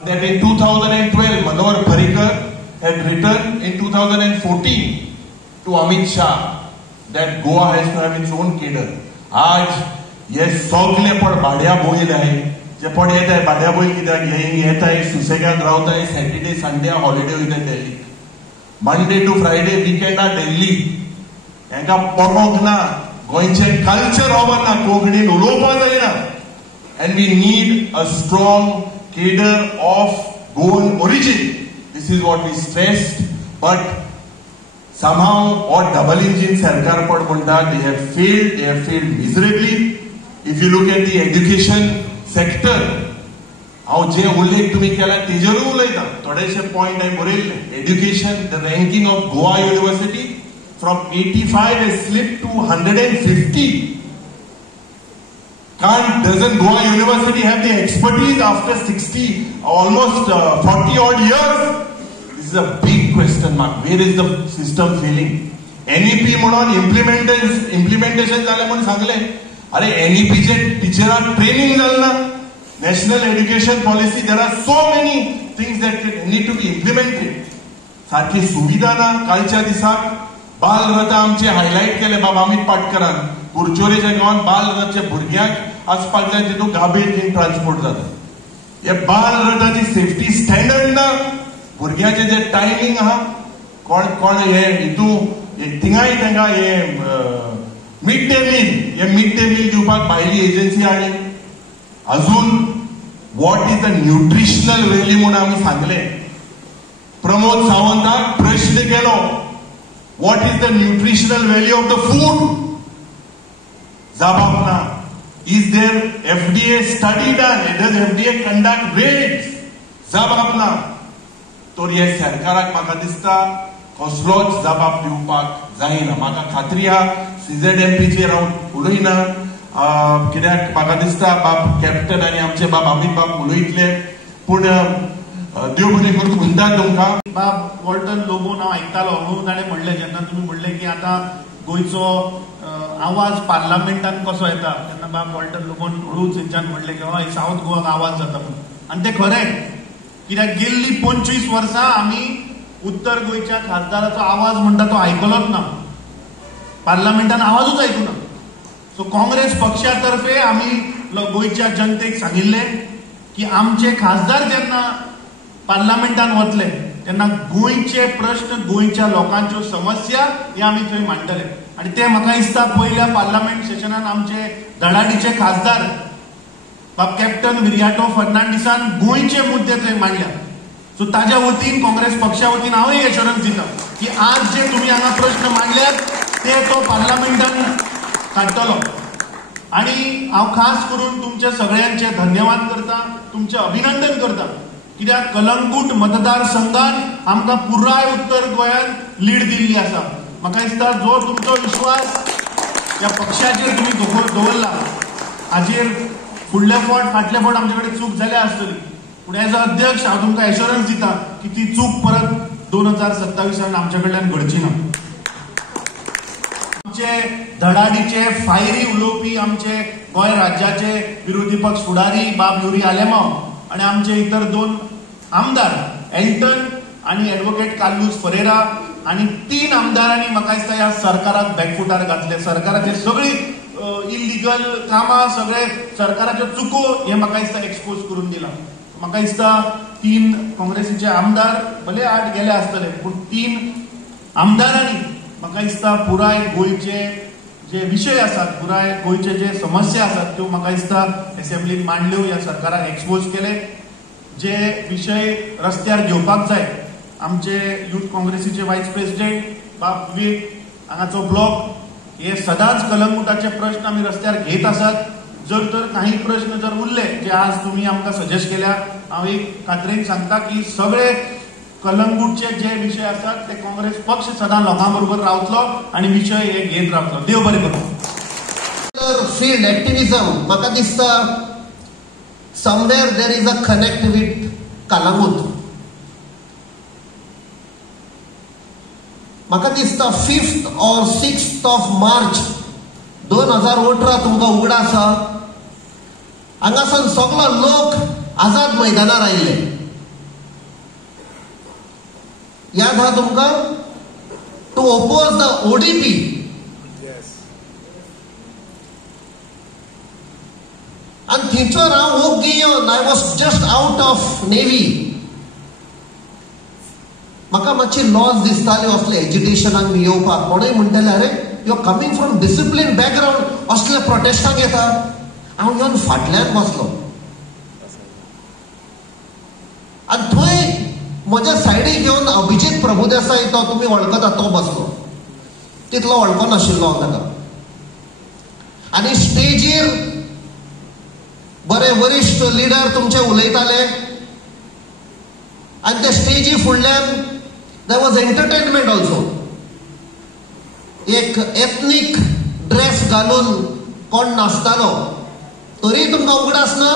that in 2012 Manohar Parrikar had written in 2014 to Amit Shah that Goa has to have its own cadre. आज ये सगळे पण भाड्या बैल आहे जे पण येत आहे भाड्या बैल कित्याक येत आहे सुसेगाद रावत आहे सॅटर्डे संडे हॉलिडे वयता दिल्ली मंडे टू फ्रायडे विकेंडा दिल्ली हांकां पडोंक ना गोंयचे कल्चर खबर ना कोंकणीन उलोवपाक जायना and we need a strong cadre of Goan origin. This is what we stressed, but somehow what double engine Sarkar pad munta they have failed miserably. If you look at the education sector, how je ullekh tumi kela tejaru ulayta थोडेशे point I बरयल्ले. Education, the ranking of Goa University from 85 has slipped to 150. Doesn't Goa University have the expertise after 60, almost 40 odd years? This is a big question mark. Where is the system failing? NEP म्हणून implementation झाले म्हणून सांगले. अरे NEP चे टीचरांक training झालं ना. National Education Policy, there are so many things that need to be implemented. सारखी सुविधा ना. कालच्या दिसाक बालरथ आमचे हायलाइट केले बाबा अमित पाटकरान. कुरचोरेच्या गावात बालरथच्या भुरग्यांक आसपाक जाय तितून गार्बेज ट्रान्सपोर्ट जाता. हे बालरथाची सेफ्टी स्टँडर्ड ना. भुरग्याचे जे टायमिंग आहा कोण हे हितून थिंगाय तांकां हे मिड डे मील दिवपाक भायली एजन्सी हाडली. अजून what is the nutritional value म्हणून आमी सांगले. प्रमोद सावंताक प्रश्न केलो what is the nutritional value of the food. जबाब ना. Is there FDA study done? Does FDA conduct raids? जबाब ना. तर हे सरकाराक म्हाका दिसता कसलोच जबाब दिवपाक जायना. म्हाका खात्री आहा CZMP चेर हांव उलयना कित्याक म्हाका दिसता बाब कॅप्टन आनी आमचे बाब अमित बाब उलयतले पूण देव बरें करूं म्हणटा तुमकां. बाब वॉल्टन लोबो हांव आयकतालो न्हू ताणें म्हणलें जेन्ना तुमी म्हणलें की आतां गोंयचो आवाज पार्लमेंटान कसो येता तेन्ना बाब वॉल्टर लोबोन हळूच थंयच्यान म्हणलें की हय साऊथ गोवाक आवाज जाता म्हणून. आनी तें खरें कित्याक गेल्ली 25 वर्सां आमी उत्तर गोंयच्या खासदाराचो आवाज म्हणटा तो आयकलोच ना. पार्लमेंटान आवाजूच आयकूना. सो काँग्रेस पक्षा तर्फे आमी गोंयच्या जनतेक सांगिल्लें की आमचे खासदार जेन्ना पार्लमेंटान वतले तेन्ना गोंयचे प्रश्न गोंयच्या लोकांच्यो समस्या हे आमी थंय मांडटले. आणि ते म्हाका दिसता पयल्या पार्लमेंट सेशनान आमचे धडाडीचे खासदार बाब कॅप्टन विरियाटो फर्नांडिसान गोंयचे मुद्दे थंय मांडल्या. सो ताज्या वतीन काँग्रेस पक्षा वतीन हांवूय एश्युरन्स दिता की आज जे तुम्ही हांगा प्रश्न मांडल्यात ते तो पार्लमेंटान काडटलो. आणि हांव खास करून तुमच्या सगळ्यांचे धन्यवाद करता, तुमचे अभिनंदन करता कित्याक कलंगूट मतदारसंघान आमकां पुराय उत्तर गोंयांत लीड दिल्ली आसा. म्हाका दिसता जो तुमचो विश्वास ह्या पक्षाचेर तुमी दवरला हाचेर फुडले फाटले फावट आमचे कडेन चूक जाल्या आसतली पूण एज अ अध्यक्ष हांव तुमकां एश्युरन्स दिता की ती चूक परत 2027 आमचे कडल्यान घडची ना. आमचे धडाडीचे फायरी उलोवपी आमचे गोंय राज्याचे विरोधी पक्ष फुडारी बाब युरी आलेमांव आणि आमचे इतर 2 आमदार एल्टन आणि ॲडव्होकेट कार्लोस फरेरा आणि 3 आमदारांनी म्हाका दिसता ह्या सरकाराक बॅकफुटार घातले. सरकाराचे सगळी इलिगल कामां सगळे सरकाराच्यो चुको हे म्हाका दिसता एक्सपोज करून दिला. म्हाका दिसता 3 काँग्रेसीचे आमदार भले 8 गेले आसतले पूण 3 आमदारांनी म्हाका दिसता पुराय गोंयचे जे विशय आसात पुराय गोंयचे जे समस्या आसात त्यो म्हाका दिसता असेंब्लीन मांडल्यो ह्या सरकाराक एक्सपोज केले. जे विशय रस्त्यार घेवपाक जाय आमचे युथ काँग्रेसीचे व्हायस प्रेसिडेंट बाब विवेक हांगाचो ब्लॉक हे सदांच कलंगूटाचे प्रश्न आमी रस्त्यार घेत आसात. जर तर काही प्रश्न जर उरले जे आज तुम्ही आमकां सजेस्ट केल्या हांव एक खात्रेन सांगता की सगळे कलंगूटचे जे विशय आसात ते काँग्रेस पक्ष सदां लोकां बरोबर रावतलो आणि विशय हे घेत रावतलो. देव बरें करूं. फील्ड एक्टिविजम म्हाका दिसता somewhere there is a connect with Calangute. म्हाका दिसता 5th or 6th of March 2018 तुमकां उगड आसा हांगासान सगळो लोक आझाद मैदानार आयिल्ले. याद आहा तुमकां? To oppose the ODP. And थंयसर हांव ओग्गी येवन I was just out of navy. म्हाका मातशी लॉज दिसताल्यो असले एज्युकेशनाक बी येवपाक. कोणूय म्हणटाले अरे you are coming from discipline background असले प्रोटेस्टाक येता. हांव येवन फाटल्यान बसलो आनी थंय म्हज्या सायडीक घेवन अभिजीत प्रभुदेसाय तो तुमी वळखता तो बसलो. तितलो वळखो नाशिल्लो हांव ताका. आनी स्टेजीर बरे वरिश्ठ लिडर तुमचे उलयताले आनी त्या स्टेजी फुडल्यान देर वॉज एंटरटेनमेंट ऑल्सो. एक एथनीक ड्रेस घालून कोण नाचतालो तरी तुमकां उगडास ना.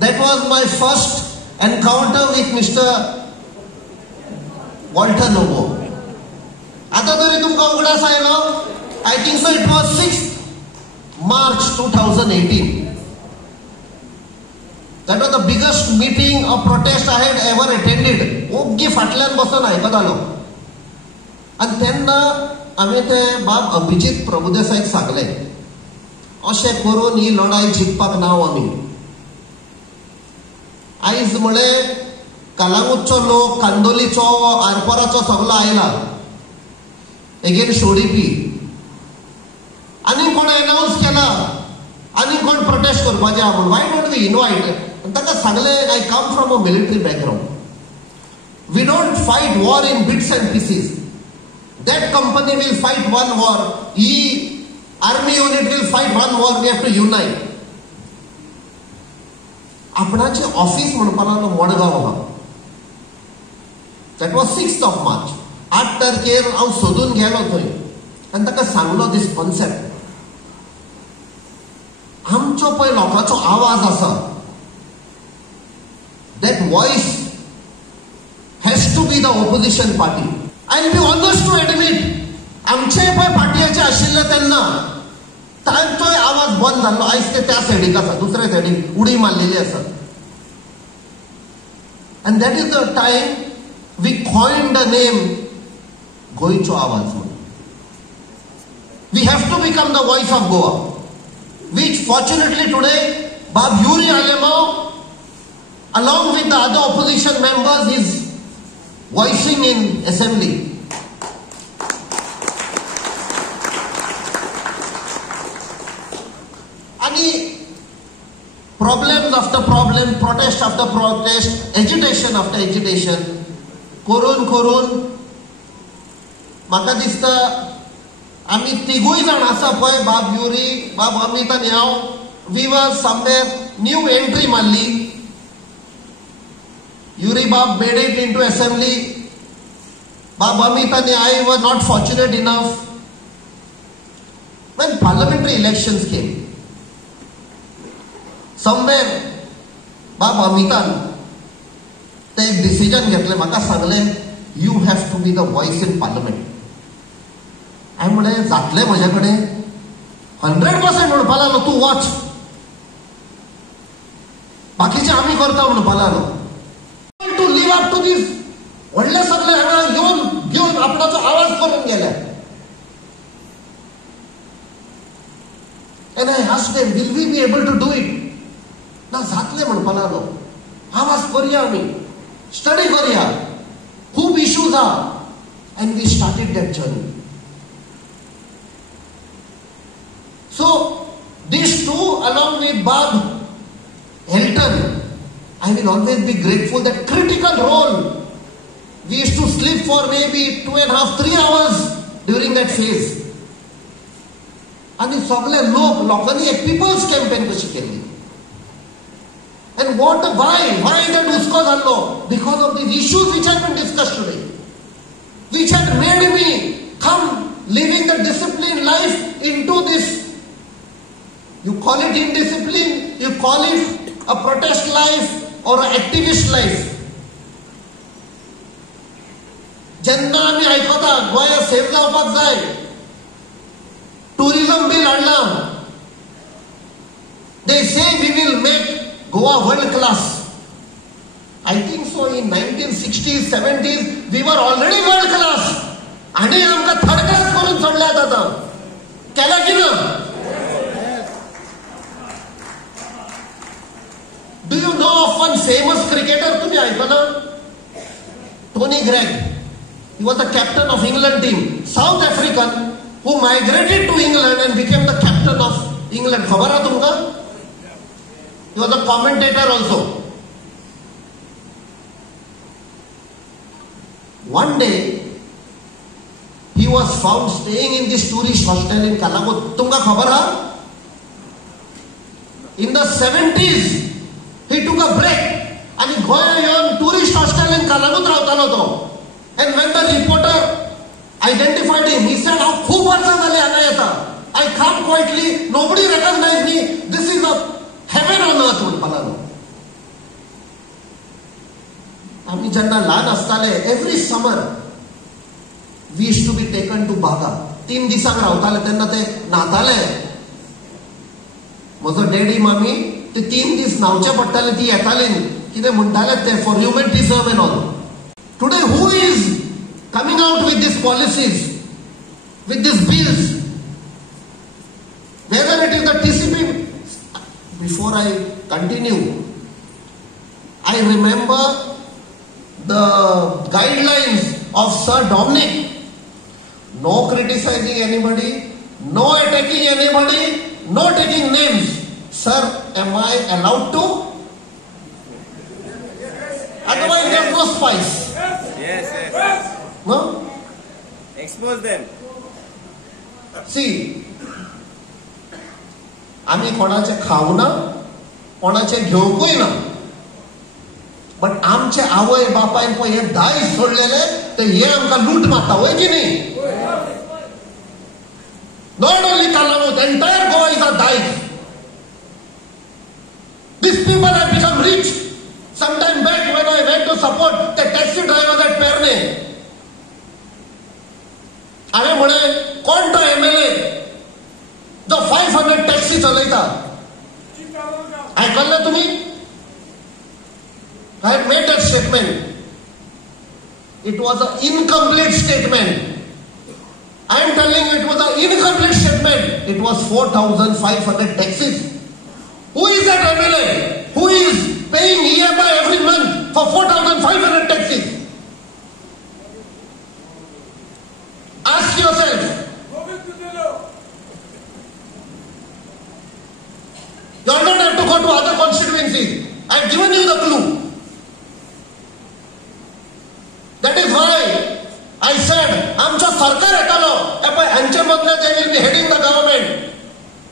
That was my first encounter with mister Walter Lobo. आतां तरी तुमकां उगडास आयलो. I think so it was 6th March 2018. That was the biggest meeting of protest I had ever attended. ओग्गी फाटल्यान बसून आयकतालो. आनी तेन्ना हांवें ते बाब अभिजीत प्रभुदेसायक सांगलें अशें करून ही लढाई जिखपाक नाव आमी. आयज म्हळें कालांगूटचो लोक कांदोलीचो आरपोराचो सगळो आयला एगेन्स्ट ODP. आनी कोण अनाउन्स केला आनी कोण प्रोटेस्ट करपाचें आहा म्हूण. Why don't we invite. ताका सांगलें I come from a military background. We don't fight war in bits and pieces. That company will fight one war. The army unit will fight one war. We have to unite. आपणाचें office म्हणपा लागलो मडगांव आहा. That was 6th of March. 8 तारखेर हांव सोदून गेलो थंय आनी ताका सांगलो दीस कॉन्सेप्ट. आमचो पळय लोकांचो आवाज आसा. That voice has to be the opposition party. I will be honest to admit आमचे पळय पार्टयाचे आशिल्ले तेन्ना तांचोय आवाज बंद जाल्लो. आयज ते त्या सायडीक आसा, दुसऱ्या सायडीक उडी मारलेली आसा. And that is the time we coined the name Goencho Awaaz म्हणून. We have to become the voice of Goa, which fortunately today Bab Yuri Alemao along with the other opposition members is voicing in assembly. Ani problems after problem, protest after protest, agitation after agitation करून म्हाका दिसता आमी तिगूय जाण आसा पळय बाब Yuri बाब अमित आनी हांव वी वर समवेर न्यू एंट्री मारली. युरी बाब मेड इट इनटू असेंब्ली. बाब अमित आनी I were not fortunate enough. when parliamentary elections came somewhere बाब अमितान ते एक डिसिजन घेतलें. म्हाका सांगलें you have to be the voice in parliament. हांवें म्हळें जातलें म्हजे कडेन. 100% म्हणपा लागलो तूं वॉच. बाकीचे आमी करता म्हणपा लागलो. To live up to this व्हडले सगळे हांगा घेवन आपणाचो आवाज करून गेले. And I asked them will we be able to do it. ना जातलें म्हणपा लागलो. आवाज करया आमी, स्टडी करया, खूब इश्यूज आहा. And we started that journey. So, these two along with Bob Elton, I will always be grateful. That critical role. We used to sleep for maybe 2.5-3 hours during that phase. And सगळे लोकांनी एक people's campaign कशी केली. And why that हुस्को जाल्लो? Because of these issues which have been discussed today, which had made me come living the disciplined life into this. You call it indiscipline, you call it a protest life or an activist life. जेन्ना आमी आयकता गोंया safe जावपाक जाय, tourism बील हाडला. They say we will make Goa world class. I think so. So in 1960s 70s we were already world class आणि आमकां third class करून सोडल्यात आता केला की ना. Do you know of one famous cricketer तुम्ही ऐकला? Tony Greig. He was the captain of England team. South African who migrated to England and became the captain of England. खबर आहे तुमका? He was a commentator also. One day he was found staying in this tourist hostel in Calangut. तुमका खबर आहे? In the 70s he took a break आणि गोंया येऊन tourist hostel इन Calangut रावतालो तो. And when the reporter identified him, he said, "How खूप वर्ष झाले हांगा येता. I come quietly. Nobody recognized me. This is a heaven on earth." म्हणपालो. आम्ही जेन्ना ल्हान आसताले, every summer we used to be taken to Baga. 3 दिसांक रावताले तेन्ना ते न्हाताले. म्हजो डॅडी मामी ते 3 दीस न्हावचे पडटाले ती येताली कितें म्हणटाले ते for humanitism and all. Today, who is coming out with these policies, with these bills? Whether it is the TCP. Before I continue, I remember the guidelines of Sir Dominic. No criticizing anybody, no attacking anybody, no taking names. Sir, am I allowed to? Otherwise, there is no spice. Yes. No? Expose them. See, आम्ही कोणाचे खाऊ ना, कोणाचे घेऊकूय ना, but आमचे आवय बापायन पळय हे दायज सोडलेले तर हे आमकां लूट मारता, होय की न्ही? Not only Calangut, entire Goa is a daij. These people have become rich. Sometime back when I went to support the taxi drivers at Perne, हांवें म्हळें कोण तो MLA जो 500 टॅक्सी चलयता? आयकल्लें तुमी? I had made that statement. It was an incomplete statement. I am telling you, it was an incomplete statement. It was 4,500 taxis. Who is that MLA? Who is paying EMI every month for 4,500 taxis? Ask yourself. You don't have to go to other constituencies. I have given you the clue. That is why I said, आमचं सरकार येतालो, हांचे मदले they will be heading the government.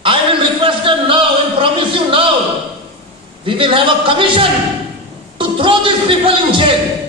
I will request them now and promise you now, we will have a commission to throw these people in jail.